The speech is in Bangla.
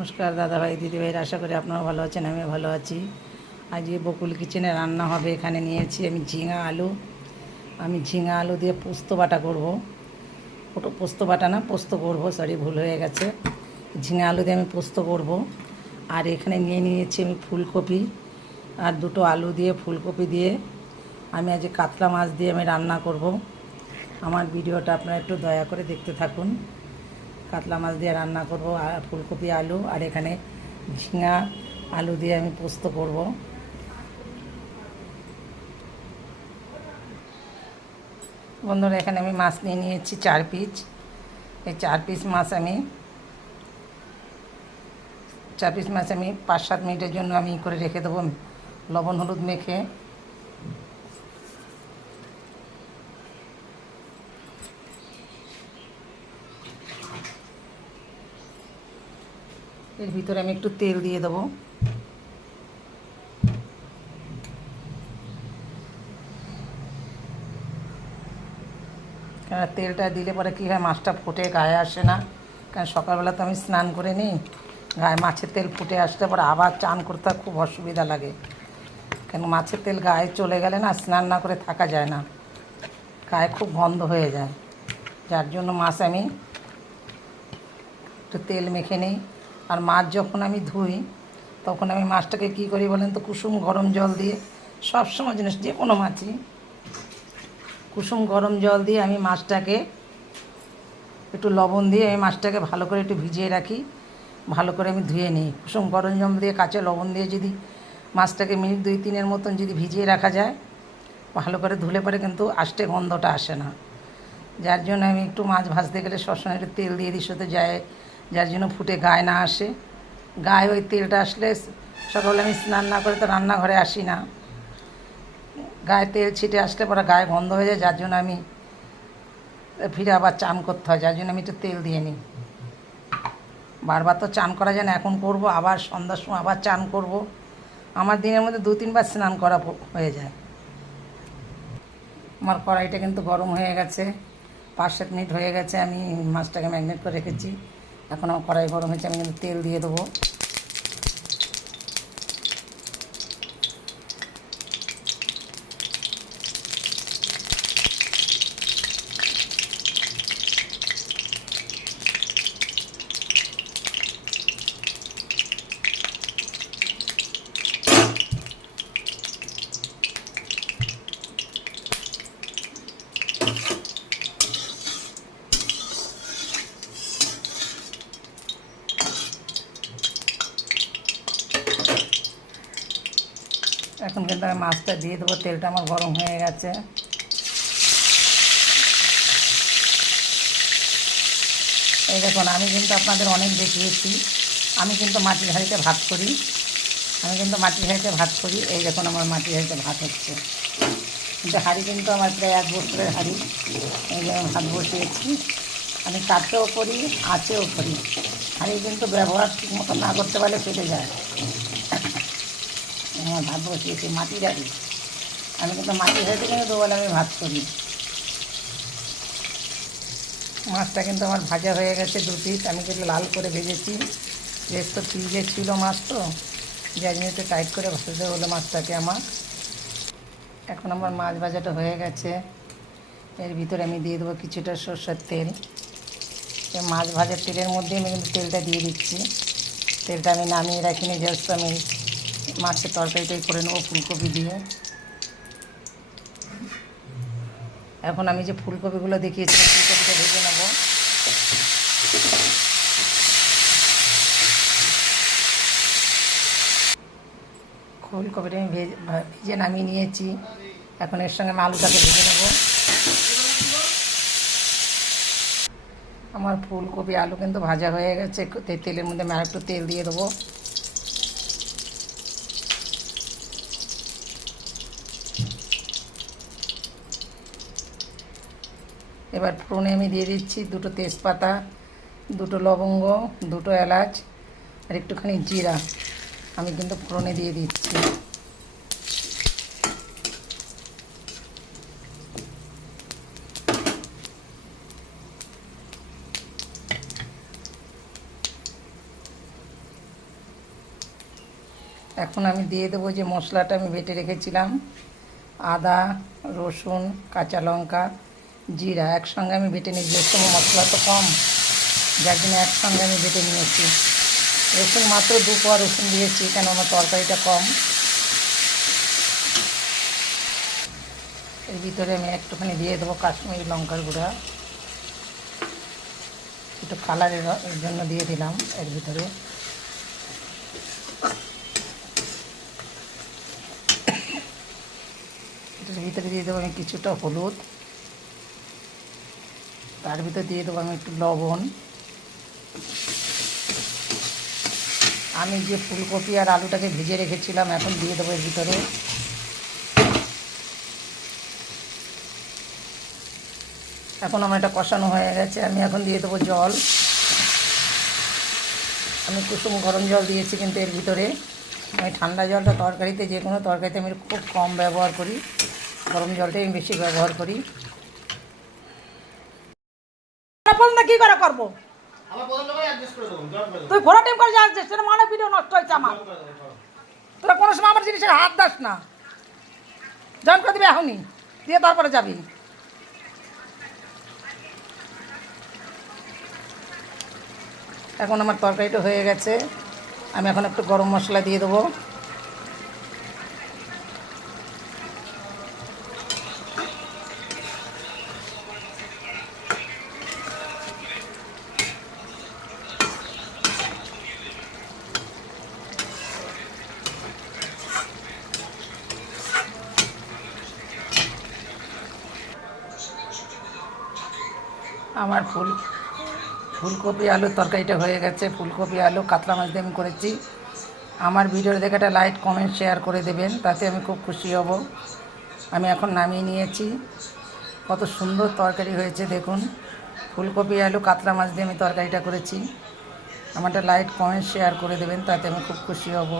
নমস্কার দাদাভাই দিদিভাইয়ের, আশা করি আপনারা ভালো আছেন, আমিও ভালো আছি। আজকে বকুল কিচেনে রান্না হবে। এখানে নিয়েছি আমি ঝিঙা আলু দিয়ে পোস্ত বাটা করব। ওটা পোস্ত বাটা না, পোস্ত করব, সরি ভুল হয়ে গেছে। ঝিঙা আলু দিয়ে আমি পোস্ত করব। আর এখানে নিয়েছি আমি ফুলকপি আর দুটো আলু দিয়ে, ফুলকপি দিয়ে আমি আজ কাতলা মাছ দিয়ে আমি রান্না করব। আমার ভিডিওটা আপনারা একটু দয়া করে দেখতে থাকুন। কাতলা মাছ দিয়ে রান্না করব, আর ফুলকপি আলু, আর এখানে ঝিঙা আলু দিয়ে আমি পোস্ত করব। বন্ধুরা, এখানে আমি মাছ নিয়েছি 4 পিস। এই 4 পিস মাছ আমি 5-7 মিনিটের জন্য আমি করে রেখে দেবো, লবণ হলুদ মেখে। এর ভিতরে আমি একটু তেল দিয়ে দেবো। কারণ তেলটা দিলে পরে কী হয়, মাছটা ফুটে গায়ে আসে না। কারণ সকালবেলা তো আমি স্নান করে নিই, গায়ে মাছের তেল ফুটে আসতে পরে আবার চান করতে খুব অসুবিধা লাগে। কেন মাছের তেল গায়ে চলে গেলে না, স্নান না করে থাকা যায় না, গায়ে খুব গন্ধ হয়ে যায়। যার জন্য মাছ আমি একটু তেল মেখে নিই। আর মাছ যখন আমি ধুই, তখন আমি মাছটাকে কী করি বলেন তো, কুসুম গরম জল দিয়ে, সবসময় জিনিস যে কোনো মাছই কুসুম গরম জল দিয়ে আমি মাছটাকে একটু লবণ দিয়ে আমি মাছটাকে ভালো করে একটু ভিজিয়ে রাখি, ভালো করে আমি ধুয়ে নিই। কুসুম গরম জল দিয়ে কাঁচা লবণ দিয়ে যদি মাছটাকে মিনিট 2-3-এর মতন যদি ভিজিয়ে রাখা যায়, ভালো করে ধুলে পরে কিন্তু আষ্টে গন্ধটা আসে না। যার জন্য আমি একটু মাছ ভাজতে গেলে সবসময় একটু তেল দিয়ে দিই, সাথে যায়, যার জন্য ফুটে গায়ে না আসে। গায়ে ওই তেলটা আসলে সকালে আমি স্নান না করে তো রান্নাঘরে আসি না, গায়ে তেল ছিটে আসলে পরে গায়ে গন্ধ হয়ে যায়। যার জন্য আমি ফিরে আবার চান করতে হয়, যার জন্য আমি একটু তেল দিয়ে নিই। বারবার তো চান করা যায় না, এখন করব, আবার সন্ধ্যার সময় আবার চান করব। আমার দিনের মধ্যে 2-3 বার স্নান করা হয়ে যায়। আমার কড়াইটা কিন্তু গরম হয়ে গেছে, 5-7 মিনিট হয়ে গেছে আমি মাছটাকে ম্যারিনেট করে রেখেছি। এখন আমার কড়াই গরম হয়েছে, আমি কিন্তু তেল দিয়ে দেবো। এখন কিন্তু আমি মাছটা দিয়ে দেবো, তেলটা আমার গরম হয়ে গেছে। এই দেখুন, আমি কিন্তু আপনাদের অনেক দেখিয়েছি, আমি কিন্তু মাটির হাঁড়িতে ভাত করি। এই দেখুন, আমার মাটির হাঁড়িতে ভাত হচ্ছে। কিন্তু হাঁড়ি কিন্তু আমার প্রায় 1 বছরের হাঁড়ি। এই যে আমি ভাত বসিয়েছি, আমি কাঠেও করি, আঁচেও করি। হাঁড়ি কিন্তু ব্যবহার ঠিক মতো না করতে পারলে ফেটে যায়। আমার ভাত বসিয়েছি মাটির হাঁড়ি, আমি কিন্তু মাটির হাঁড়িতে কিন্তু দুবেলা আমি ভাত করি। মাছটা কিন্তু আমার ভাজা হয়ে গেছে 2 পিস, আমি কিন্তু লাল করে ভেজেছি। বেশ তো ফ্রিজে ছিল মাছ, তো যার জন্য একটু টাইট করে ভাজতে হলো মাছটাকে আমার। এখন আমার মাছ ভাজাটা হয়ে গেছে, এর ভিতরে আমি দিয়ে দেবো কিছুটা সরষের তেল। মাছ ভাজার তেলের মধ্যে আমি কিন্তু তেলটা দিয়ে দিচ্ছি। তেলটা আমি নামিয়ে রাখিনি, জাস্ট আমি মাছের তরকারিটাই করে নেবো ফুলকপি দিয়ে। এখন আমি যে ফুলকপিগুলো দেখিয়েছিলাম, ফুলকপিটা ভেজে নেবো। ফুলকপিটা আমি ভেজে নামিয়ে নিয়েছি। এখন এর সঙ্গে আমি আলুটাকে ভেজে নেবো। আমার ফুলকপি আলু কিন্তু ভাজা হয়ে গেছে। তেলের মধ্যে আমি আরেকটু তেল দিয়ে দেবো। এবার ফোড়নে আমি দিয়ে দিচ্ছি 2টো তেজপাতা, 2টো লবঙ্গ, 2টো এলাচ আর একটুখানি জিরা। আমি কিন্তু ফোড়নে দিয়ে দিচ্ছি। এখন আমি দিয়ে দেবো যে মশলাটা আমি বেটে রেখেছিলাম, আদা, রসুন, কাঁচা লঙ্কা, জিরা একসঙ্গে আমি বেটে নিয়েছি। এর সময় মশলা তো কম, যার জন্য একসঙ্গে আমি বেটে নিয়েছি। রসুন মাত্র 2 কোয়া রসুন দিয়েছি, কেন আমার তরকারিটা কম। এর ভিতরে আমি একটুখানি দিয়ে দেবো কাশ্মীরি লঙ্কার গুঁড়া, একটু কালারের জন্য দিয়ে দিলাম। এর ভিতরে এটার ভিতরে দিয়ে দেবো আমি কিছুটা হলুদ, তার ভিতরে দিয়ে দেবো আমি একটু লবণ। আমি যে ফুলকপি আর আলুটাকে ভেজে রেখেছিলাম এখন দিয়ে দেবো এর ভিতরে। এখন আমার এটা কষানো হয়ে গেছে, আমি এখন দিয়ে দেবো জল। আমি কুসুম গরম জল দিয়েছি, কিন্তু এর ভিতরে আমি ঠান্ডা জলটা তরকারিতে, যে কোনো তরকারিতে আমি খুব কম ব্যবহার করি, গরম জলটাই আমি বেশি ব্যবহার করি। কি করে করবো তুই ঘোরা টিম করে যাচ্ছিস, সেটা মানে ভিডিও নষ্ট হয়েছে আমার। তোরা কোনো সময় আমার জিনিসের হাত দাস না, জয়েন করে দিবি এখনই, দিয়ে তারপরে যাবি। এখন আমার তরকারিটা হয়ে গেছে, আমি এখন একটু গরম মশলা দিয়ে দেবো। আমার ফুলকপি আলুর তরকারিটা হয়ে গেছে। ফুলকপি আলু কাতলা মাছ দিয়ে আমি করেছি। আমার ভিডিওর দেখে একটা লাইক, কমেন্ট, শেয়ার করে দেবেন, তাতে আমি খুব খুশি হব। আমি এখন নামিয়ে নিয়েছি। কত সুন্দর তরকারি হয়েছে দেখুন। ফুলকপি আলু কাতলা মাছ দিয়ে আমি তরকারিটা করেছি। আমারটা লাইক, কমেন্ট, শেয়ার করে দেবেন, তাতে আমি খুব খুশি হব।